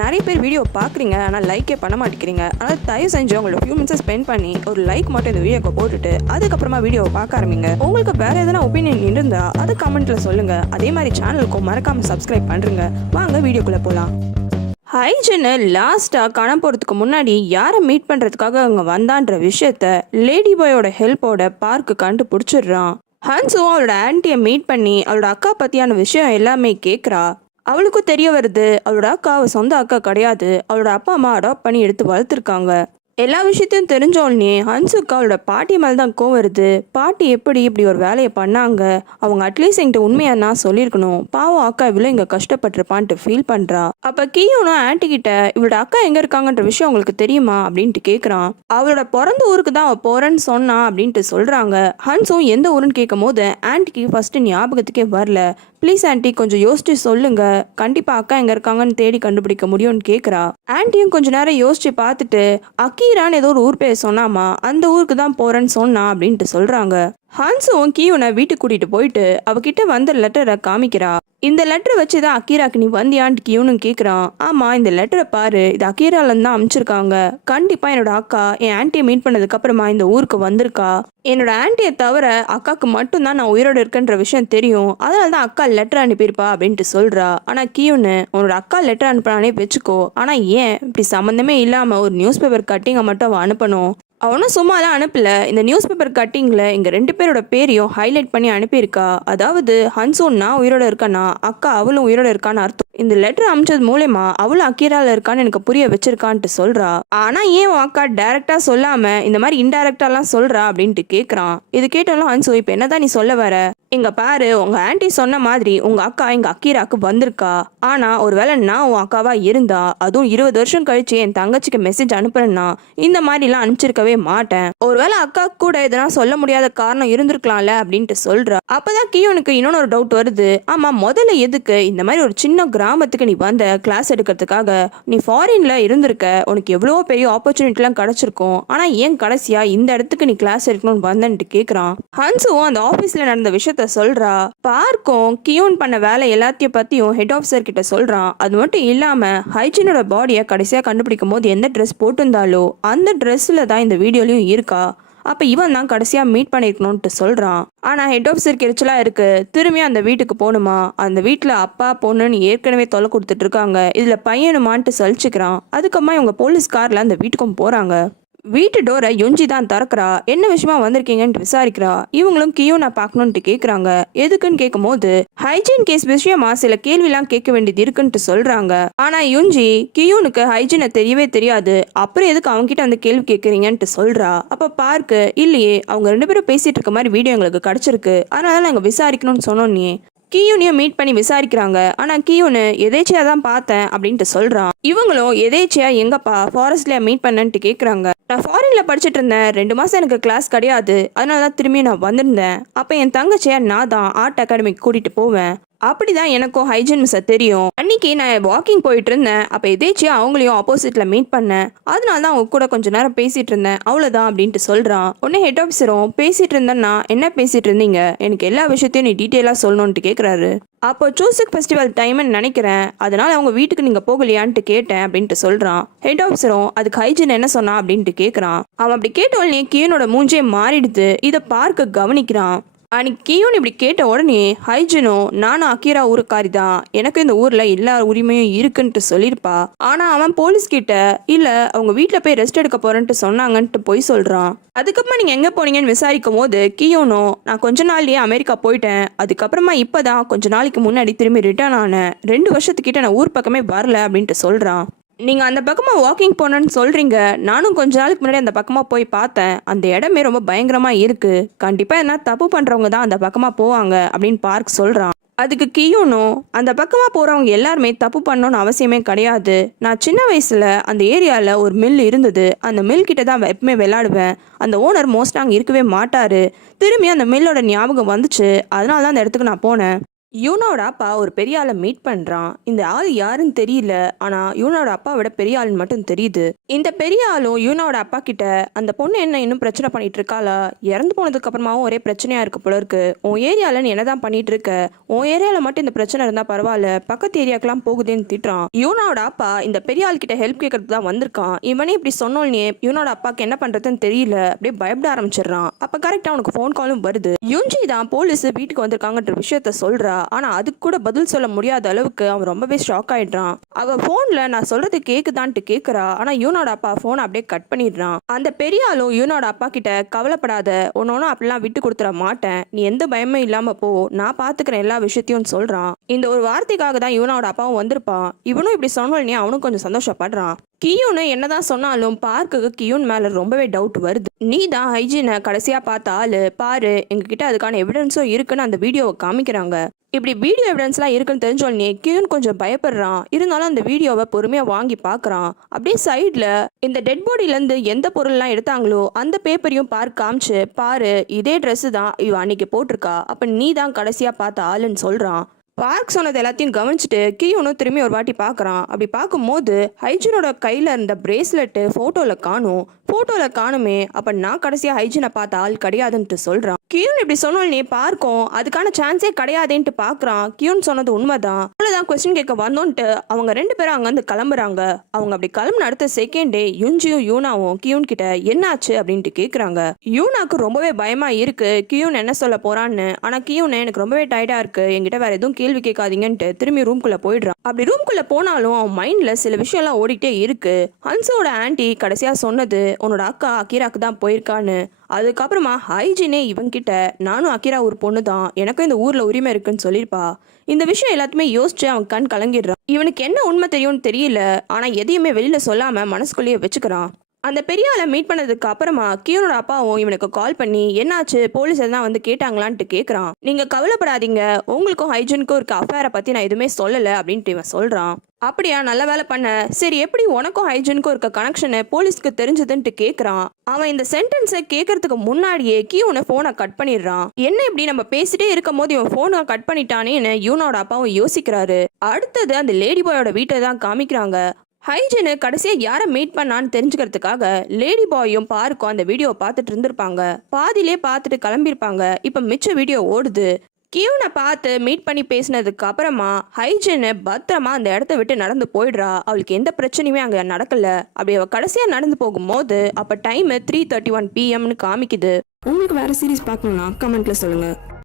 நிறைய பேர் வீடியோ பார்க்குறீங்க, ஆனால் லைக்கே பண்ண மாட்டேங்கிறீங்க. ஆனால் தயவு செஞ்சு உங்களோட ஃபியூ மினிட்ஸ் ஸ்பெண்ட் பண்ணி ஒரு லைக் மட்டும் இந்த வீடியோக்கு போட்டுட்டு அதுக்கப்புறமா வீடியோவை பார்க்க ஆரம்பிங்க. உங்களுக்கு வேற எதனா ஒப்பீனியன் இருந்தால் அதை கமெண்ட்ல சொல்லுங்க. அதே மாதிரி சேனலுக்கும் மறக்காம சப்ஸ்கிரைப் பண்ணுங்க. வாங்க வீடியோக்குள்ள போகலாம். ஹைஜின்னு லாஸ்ட்டாக காண போகிறதுக்கு முன்னாடி யாரை மீட் பண்ணுறதுக்காக அவங்க வந்தான்ற விஷயத்த லேடி பாயோட ஹெல்ப்போட பார்க்கு கண்டுபிடிச்சிடுறான். ஹன்ஸும் அவளோட ஆன்ட்டியை மீட் பண்ணி அவளோட அக்கா பற்றியான விஷயம் எல்லாமே கேட்குறா. அவளுக்கும் தெரிய வருது அவளோட அக்கா அவள் சொந்த அக்கா கிடையாது, அவளோட அப்பா அம்மா அடாப்ட் பண்ணி எடுத்து வளர்த்துருக்காங்க. எல்லா விஷயத்தையும் தெரிஞ்சோடனே ஹன்ஸுக்கு அவளோட பாட்டி மேலே தான் கோவம் வருது. பாட்டி எப்படி இப்படி ஒரு வேலையை பண்ணாங்க, அவங்க அட்லீஸ்ட் என்கிட்ட உண்மையாக நான் சொல்லியிருக்கணும், பாவம் அக்கா இவ்வளோ இங்கே கஷ்டப்பட்டிருப்பான்ட்டு ஃபீல் பண்ணுறா. அப்போ கீயோனும் ஆன்ட்டி கிட்ட இவளோட அக்கா எங்கே இருக்காங்கன்ற விஷயம் அவங்களுக்கு தெரியுமா அப்படின்ட்டு கேட்குறான். அவளோட பிறந்த ஊருக்கு தான் அவள் போகிறேன்னு சொன்னா அப்படின்ட்டு சொல்கிறாங்க. ஹன்ஸும் எந்த ஊருன்னு கேட்கும் போது ஆன்ட்டிக்கு ஃபஸ்ட்டு ஞாபகத்துக்கே வரல. ப்ளீஸ் ஆன்ட்டி கொஞ்சம் யோசிச்சு சொல்லுங்க, கண்டிப்பாக அக்கா எங்கே இருக்காங்கன்னு தேடி கண்டுபிடிக்க முடியும்னு கேட்குறா. ஆன்ட்டியும் கொஞ்ச நேரம் யோசிச்சு பார்த்துட்டு அக்கீரான்னு ஏதோ ஒரு ஊர் பேர் சொன்னாமா, அந்த ஊருக்கு தான் போறேன்னு சொன்னா அப்படின்ட்டு சொல்றாங்க. ஹான்ஸும் கீயோனை வீட்டுக்கு கூட்டிட்டு போயிட்டு அவகிட்ட வந்த லெட்டரை காமிக்கிறா. இந்த லெட்டரை வச்சுதான் அக்கீராக்கு நீ வந்தியான்ட்டு கியூனும் கேட்குறான். ஆமா, இந்த லெட்டரை பாரு, இது அக்கீராலன்னு தான் அனுப்பிச்சிருக்காங்க. கண்டிப்பா என்னோட அக்கா என் ஆன்ட்டியை மீட் பண்ணதுக்கு அப்புறமா இந்த ஊருக்கு வந்திருக்கா. என்னோட ஆன்ட்டியை தவிர அக்காவுக்கு மட்டும்தான் நான் உயிரோடு இருக்கேன்ற விஷயம் தெரியும், அதனால தான் அக்கா லெட்டர் அனுப்பியிருப்பா அப்படின்ட்டு சொல்றா. ஆனா கியூனு உன்னோட அக்கா லெட்டர் அனுப்பினானே வச்சுக்கோ, ஆனா ஏன் இப்படி சம்மந்தமே இல்லாம ஒரு நியூஸ் பேப்பர் கட்டிங்கை மட்டும் அவன் அனுப்பணும்? அவனும் சும்மாலாம் அனுப்பல, இந்த நியூஸ் பேப்பர் கட்டிங்கில் எங்கள் 2 பேரோட பேரையும் ஹைலைட் பண்ணி அனுப்பியிருக்கா. அதாவது ஹன்ஸும் நான் உயிரோட இருக்கானா, அக்கா அவளும் உயிரோட இருக்கான்னு அர்த்தம். இந்த லெட்டர் அனுப்பிச்சது மூலமா அவளும் அக்கீரால இருக்கான்னு எனக்கு புரிய வச்சிருக்கான்ட்டு சொல்றா. ஆனா ஏன் உன் அக்கா டைரக்டா சொல்லாம இந்த மாதிரி இன்டைரக்டாலாம் சொல்றா அப்படின்ட்டு கேட்குறான். இது கேட்டாலும் ஹன்ஸு இப்போ என்னதான் நீ சொல்ல வர? இங்க பாரு, உங்க ஆன்ட்டி சொன்ன மாதிரி உங்க அக்கா எங்க அக்கீராக்கு வந்திருக்கா. ஆனா ஒருவேளை நான் உன் அக்காவா இருந்தா, அதுவும் 20 வருஷம் கழிச்சு என் தங்கச்சிக்கு மெசேஜ் அனுப்புறேன்னா இந்த மாதிரிலாம் அனுப்பிச்சிருக்கவே மாட்டேன். ஒருவேளை அக்கா கூட எதனா சொல்ல முடியாத காரணம் இருந்திருக்கலாம்ல அப்படின்ட்டு சொல்றா. அப்பதான் கியோனுக்கு இன்னொன்னு ஒரு டவுட் வருது. ஆமா, முதல்ல எதுக்கு இந்த மாதிரி ஒரு சின்ன கிராமத்துக்கு நீ வந்த கிளாஸ் எடுக்கிறதுக்காக? நீ ஃபாரின்ல இருந்திருக்க, உனக்கு எவ்வளவோ பெரிய ஆப்பர்ச்சுனிட்டிலாம் கிடைச்சிருக்கும், ஆனா ஏன் கடைசியா இந்த இடத்துக்கு நீ கிளாஸ் எடுக்கணும்னு வந்தன்ட்டு கேட்குறான். ஹன்ஸும் அந்த ஆஃபீஸ்ல நடந்த விஷயத்த சொல்றா. பார்க்கும் கியோன் பண்ண வேலை எல்லாத்தையும் பத்தியும் ஹெட் ஆஃபீஸர் கிட்ட சொல்றான். அது மட்டும் இல்லாம ஹைஜினோட பாடியை கடைசியா கண்டுபிடிக்கும் போது எந்த ட்ரெஸ் போட்டிருந்தாலோ அந்த ட்ரெஸ்ல தான் இந்த வீடியோலயும் இருக்கா. அப்ப இவன் தான் கடைசியா மீட் பண்ணிருக்கணும்ட்டு சொல்றான். ஆனா ஹெட் ஆஃபீஸருக்கு எரிச்சலா இருக்கு, திரும்பியும் அந்த வீட்டுக்கு போகணுமா? அந்த வீட்டுல அப்பா பொண்ணுன்னு ஏற்கனவே தொலை கொடுத்துட்டு இருக்காங்க, இதுல பையனுமான்ட்டு சலிச்சுக்கிறான். அதுக்கப்புறமா இவங்க போலீஸ் கார்ல அந்த வீட்டுக்கும் போறாங்க. வீட்டு டோரை யுஞ்சி தான் திறக்கிறா. என்ன விஷயமா வந்திருக்கீங்கன்னு விசாரிக்கிறா. இவங்களும் கியோனை பார்க்கணுன்ட்டு கேட்குறாங்க. எதுக்குன்னு கேட்கும் போது ஹைஜீன் கேஸ் விஷயமா சில கேள்விலாம் கேட்க வேண்டியது இருக்குன்ட்டு சொல்றாங்க. ஆனா யுஞ்சி கியோனுக்கு ஹைஜீனை தெரியவே தெரியாது, அப்புறம் எதுக்கு அவங்க கிட்ட அந்த கேள்வி கேட்குறீங்கன்ட்டு சொல்றா. அப்ப பார்க்கு இல்லையே, அவங்க 2 பேரும் பேசிட்டு இருக்க மாதிரி வீடியோ எங்களுக்கு கிடைச்சிருக்கு, அதனால நாங்க விசாரிக்கணும்னு சொன்னோன்னே கியூனையும் மீட் பண்ணி விசாரிக்கிறாங்க. ஆனா கியூனு எதேச்சியா தான் பார்த்தேன் அப்படின்ட்டு சொல்றான். இவங்களும் எதேச்சியா எங்கப்பா ஃபாரஸ்ட்ல மீட் பண்ணன்ட்டு கேட்குறாங்க. நான் ஃபாரின்ல படிச்சுட்டு இருந்தேன், 2 மாசம் எனக்கு கிளாஸ் கிடையாது, அதனாலதான் திரும்பி நான் வந்திருந்தேன். அப்ப என் தங்கச்சியா நான் தான் ஆர்ட் அகாடமிக்கு கூட்டிட்டு போவேன். அப்படிதான் எனக்கும் ஹைஜீன் மிஸ்ஸை தெரியும். அன்னைக்கு நான் வாக்கிங் போயிட்டு இருந்தேன், அப்ப எதேச்சியா அவங்களையும் ஆப்போசிட்ல மீட் பண்ணேன், அதனால தான் அவங்க கூட கொஞ்ச நேரம் பேசிட்டு இருந்தேன், அவ்வளவுதான் அப்படின்ட்டு சொல்றான். உடனே ஹெட் ஆஃபீஸரும் பேசிட்டு இருந்தேன்னா என்ன பேசிட்டு இருந்தீங்க, எனக்கு எல்லா விஷயத்தையும் நீ டீட்டெயிலா சொல்லணும்ட்டு கேட்குறாரு. அப்போ சூசிக் ஃபெஸ்டிவல் டைம்னு நினைக்கிறேன், அதனால அவங்க வீட்டுக்கு நீங்க போகலையான்ட்டு கேட்டேன் அப்படின்ட்டு சொல்றான். ஹெட் ஆஃபீஸரும் அதுக்கு ஹைஜீன் என்ன சொன்னா அப்படின்ட்டு கேட்குறான். அவன் அப்படி கேட்ட உடனே கியூனோட மூஞ்சே மாறிடுது. இதை பார்க்க கவனிக்கிறான். அன்னைக்கு கியூன் இப்படி கேட்ட உடனே ஹைஜனும் நானும் அக்கீரா ஊருக்காரி தான், எனக்கு இந்த ஊர்ல எல்லா உரிமையும் இருக்குன்ட்டு சொல்லியிருப்பா. ஆனா அவன் போலீஸ் கிட்ட இல்ல அவங்க வீட்டுல போய் ரெஸ்ட் எடுக்க போறேன்ட்டு சொன்னாங்கன்ட்டு போய் சொல்றான். அதுக்கப்புறமா நீங்க எங்க போனீங்கன்னு விசாரிக்கும் போது கியூனும் நான் கொஞ்ச நாள்லயே அமெரிக்கா போயிட்டேன், அதுக்கப்புறமா இப்பதான் கொஞ்ச நாளைக்கு முன்னாடி திரும்பி ரிட்டர்ன் ஆனேன், 2 வருஷத்துக்கிட்ட நான் ஊர் பக்கமே வரல அப்படின்ட்டு சொல்றான். நீங்க அந்த பக்கமா வாக்கிங் போனேன்னு சொல்றீங்க, நானும் கொஞ்ச நாளைக்கு முன்னாடி அந்த பக்கமா போய் பார்த்தேன், அந்த இடமே ரொம்ப பயங்கரமா இருக்கு, கண்டிப்பா என்ன தப்பு பண்றவங்க தான் அந்த பக்கமா போவாங்க அப்படின்னு பார்க் சொல்றான். அதுக்கு கியூனும் அந்த பக்கமா போறவங்க எல்லாருமே தப்பு பண்ணணும்னு அவசியமே கிடையாது, நான் சின்ன வயசுல அந்த ஏரியால ஒரு மில் இருந்தது, அந்த மில் கிட்ட தான் எப்பவுமே விளையாடுவேன், அந்த ஓனர் மோஸ்டா அங்கே இருக்கவே மாட்டாரு, திரும்பி அந்த மில்லோட ஞாபகம் வந்துச்சு, அதனால தான் அந்த இடத்துக்கு நான் போனேன். யூனாவோட அப்பா ஒரு பெரிய ஆளை மீட் பண்றான். இந்த ஆள் யாருன்னு தெரியல. ஆனா யூனாவோட அப்பா விட பெரிய ஆளுன்னு மட்டும் தெரியுது. இந்த பெரிய ஆளும் யூனாவோட அப்பா கிட்ட அந்த பொண்ணு என்ன இன்னும் பிரச்சனை பண்ணிட்டு இருக்காளா, இறந்து போனதுக்கு அப்புறமாவும் ஒரே பிரச்சனையா இருக்கு போல இருக்கு, உன் ஏரியால நீ என்னதான் பண்ணிட்டு இருக்க, உன் ஏரியால மட்டும் இந்த பிரச்சனை இருந்தா பரவாயில்ல, பக்கத்து ஏரியாக்கெல்லாம் போகுதுன்னு திட்டுறான். யூனாவோட அப்பா இந்த பெரிய ஆள் கிட்ட ஹெல்ப் கேட்கறதுக்கு தான் வந்திருக்கான். இவனே இப்படி சொன்னோன்னே யூனோட அப்பாக்கு என்ன பண்றதுன்னு தெரியல, அப்படியே பயப்பட ஆரம்பிச்சிடறான். அப்ப கரெக்டா அவனுக்கு ஃபோன் காலும் வருது. யுஞ்சி தான் போலீஸ் வீட்டுக்கு வந்திருக்காங்கன்ற விஷயத்த சொல்றா. ஆனா அதுக்கு கூட பதில் சொல்ல முடியாத அளவுக்கு அவன் ரொம்பவே ஷாக் ஆயிடுறான். அவ போன்ல நான் சொல்றது கேக்குதான்ட்டு கேக்குறா. ஆனா யூனோட அப்பா போன் அப்படியே கட் பண்ணிடுறான். அந்த பெரிய ஆளும் யூனோட அப்பா கிட்ட கவலைப்படாத, ஒன்னொன்னும் அப்படிலாம் விட்டு கொடுத்துட மாட்டேன், நீ எந்த பயமும் இல்லாம போ, நான் பாத்துக்கிறேன் எல்லா விஷயத்தையும் சொல்றான். இந்த ஒரு வார்த்தைக்காக தான் யூனோட அப்பாவும் வந்திருப்பான். இவனும் இப்படி சொன்னோடனே அவனும் கொஞ்சம் சந்தோஷப்படுறான். கியூன்னு என்னதான் சொன்னாலும் பார்க்குக்கு கியூன் மேல ரொம்பவே டவுட் வருது. நீ தான் ஹைஜீனை கடைசியா பார்த்த ஆளு, பாரு எங்ககிட்ட அதுக்கான எவிடன்ஸும் இருக்குன்னு அந்த வீடியோவை காமிக்கிறாங்க. இப்படி வீடியோ எவிடன்ஸ்லாம் இருக்குன்னு தெரிஞ்சோடனே கியூன் கொஞ்சம் பயப்படுறான். இருந்தாலும் அந்த வீடியோவை பொறுமையா வாங்கி பார்க்கறான். அப்படியே சைட்ல இந்த டெட் பாடியில இருந்து எந்த பொருள்லாம் எடுத்தாங்களோ அந்த பேப்பரையும் பார்க்க காமிச்சு, பாரு இதே ட்ரெஸ் தான் இவ அன்னைக்கு போட்டிருக்கா, அப்ப நீ தான் கடைசியா பார்த்த ஆளுன்னு சொல்றான். பார்க் சொன்னது எல்லாத்தையும் கவனிச்சுட்டு கியூனும் திரும்பி ஒரு வாட்டி பார்க்குறான். அப்படி பார்க்கும்போது ஹைஜீனோட கையில் இருந்த பிரேஸ்லெட்டு ஃபோட்டோவில் காணும். ஃபோட்டோவில் காணுமே, அப்போ நான் கடைசியாக ஹைஜீனை பார்த்த ஆள் கிடையாதுன்ட்டு சொல்கிறான். கியூன் இப்படி சொன்னோடனே பார்க்கும் அதுக்கான சான்ஸே கிடையாதுன்ட்டு பார்க்குறான். கியூன் சொன்னது உண்மைதான். அவ்வளோதான் கொஸ்டின் கேட்க வந்தோன்ட்டு அவங்க ரெண்டு பேரும் அங்கேருந்து கிளம்புறாங்க. அவங்க அப்படி கிளம்புன அடுத்த செகண்டே யுஞ்சியும் யூனாவும் கியூன் கிட்ட என்னாச்சு அப்படின்ட்டு கேட்குறாங்க. யூனாக்கு ரொம்பவே பயமா இருக்கு கியூன் என்ன சொல்ல போறான்னு. ஆனால் கியூன் எனக்கு ரொம்பவே டயர்டா இருக்கு, என்கிட்ட வேற எதுவும் கேள்வி கேட்காதீங்கன்ட்டு திரும்பி ரூம்குள்ள போயிடுறான். அப்படி ரூம்குள்ள போனாலும் அவன் மைண்ட்ல சில விஷயம் எல்லாம் ஓடிட்டே இருக்கு. ஹன்ஸோட ஆன்டி கடைசியா சொன்னது உன்னோட அக்கா அகிராக்கு தான் போயிருக்கான்னு. அதுக்கப்புறமா ஹைஜீனே இவன்கிட்ட நானும் அகிரா ஒரு பொண்ணு தான், எனக்கும் இந்த ஊர்ல உரிமை இருக்குன்னு சொல்லியிருப்பா. இந்த விஷயம் எல்லாத்தையுமே யோசிச்சு அவன் கண் கலங்கிடுறான். இவனுக்கு என்ன உண்மை தெரியும்னு தெரியல. ஆனா எதையுமே வெளியில சொல்லாம மனசுக்குள்ளேயே வச்சுக்கிறான். அந்த பெரிய ஆளை மீட் பண்ணதுக்கு அப்புறமா கியூனோட அப்பாவும் இவனுக்கு கால் பண்ணி என்னாச்சு போலீஸ் எல்லாம் வந்து கேட்டாங்களான்ட்டு கேட்குறான். நீங்க கவலைப்படாதீங்க, உங்களுக்கும் ஹைஜீனுக்கும் இருக்க அஃபேரை பத்தி நான் எதுவுமே சொல்லலை அப்படின்ட்டு இவன் சொல்றான். அப்படியா, நல்ல வேலை பண்ண. சரி, எப்படி உனக்கும் ஹைஜீனுக்கும் இருக்க கனெக்ஷனை போலீஸ்க்கு தெரிஞ்சதுன்ட்டு கேட்குறான். அவன் இந்த சென்டென்ஸை கேட்கறதுக்கு முன்னாடியே கியூனை ஃபோனை கட் பண்ணிடுறான். என்ன இப்படி நம்ம பேசிட்டே இருக்கும் போது இவன் ஃபோனை கட் பண்ணிட்டானேன்னு யூனோட அப்பாவும் யோசிக்கிறாரு. அடுத்தது அந்த லேடி பாயோட வீட்டை தான் காமிக்கிறாங்க. ஹைஜீனு கடைசியாக யாரை மீட் பண்ணான்னு தெரிஞ்சுக்கிறதுக்காக லேடி பாயும் பார்க்கும் அந்த வீடியோவை பார்த்துட்டு இருந்திருப்பாங்க. பாதியிலே பார்த்துட்டு கிளம்பியிருப்பாங்க. இப்போ மிச்ச வீடியோ ஓடுது. கியூனை பார்த்து மீட் பண்ணி பேசினதுக்கு அப்புறமா ஹைஜீனு பத்திரமா அந்த இடத்த விட்டு நடந்து போயிடுறா. அவளுக்கு எந்த பிரச்சனையுமே அங்கே நடக்கல. அப்படி அவள் கடைசியாக நடந்து போகும்போது அப்போ டைம் 3:31 PM காமிக்குது. உங்களுக்கு வேற சீரீஸ் பார்க்கணும்னா கமெண்ட்ல சொல்லுங்க.